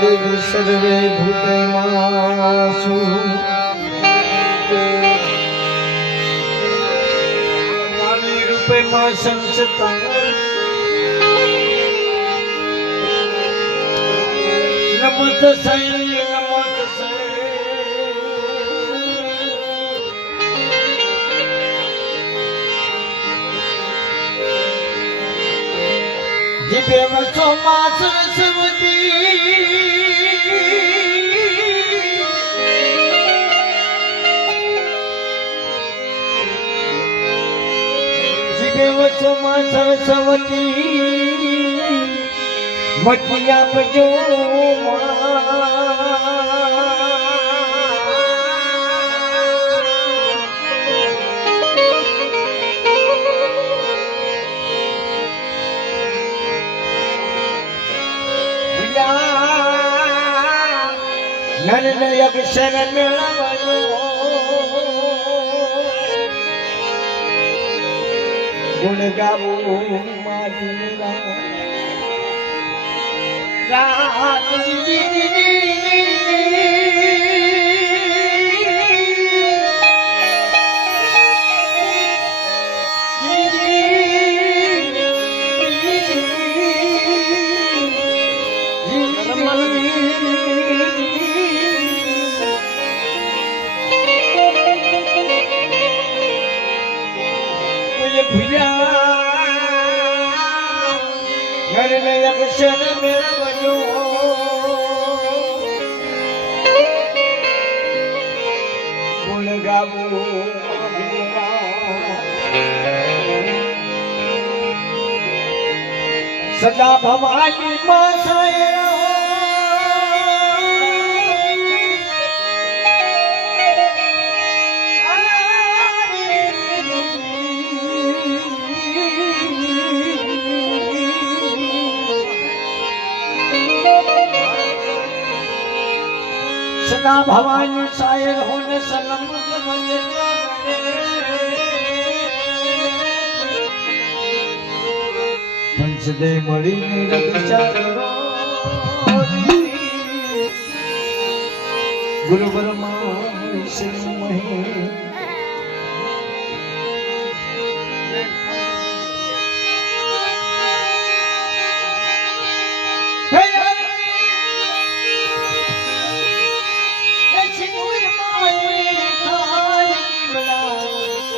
દેવી સર્વે ભૂતેમાસુ વાણી રૂપે માં સંસતા નમસ્ત જીભે વસો માં સરસ્વતી જીભે વસો માં સરસ્વતી મટી આપજો નરનય અક્ષર મેળવજો. ગુણ ગાવું મારી ઘરને અક્ષર મેળવજો. ગુણ ગાવું સદા ભવાની માં સદા ભવાની શાયર હોને સલમ પંચદે મળીને ગુરુ બ્રહ્મા વિષ્ણુ મહેશ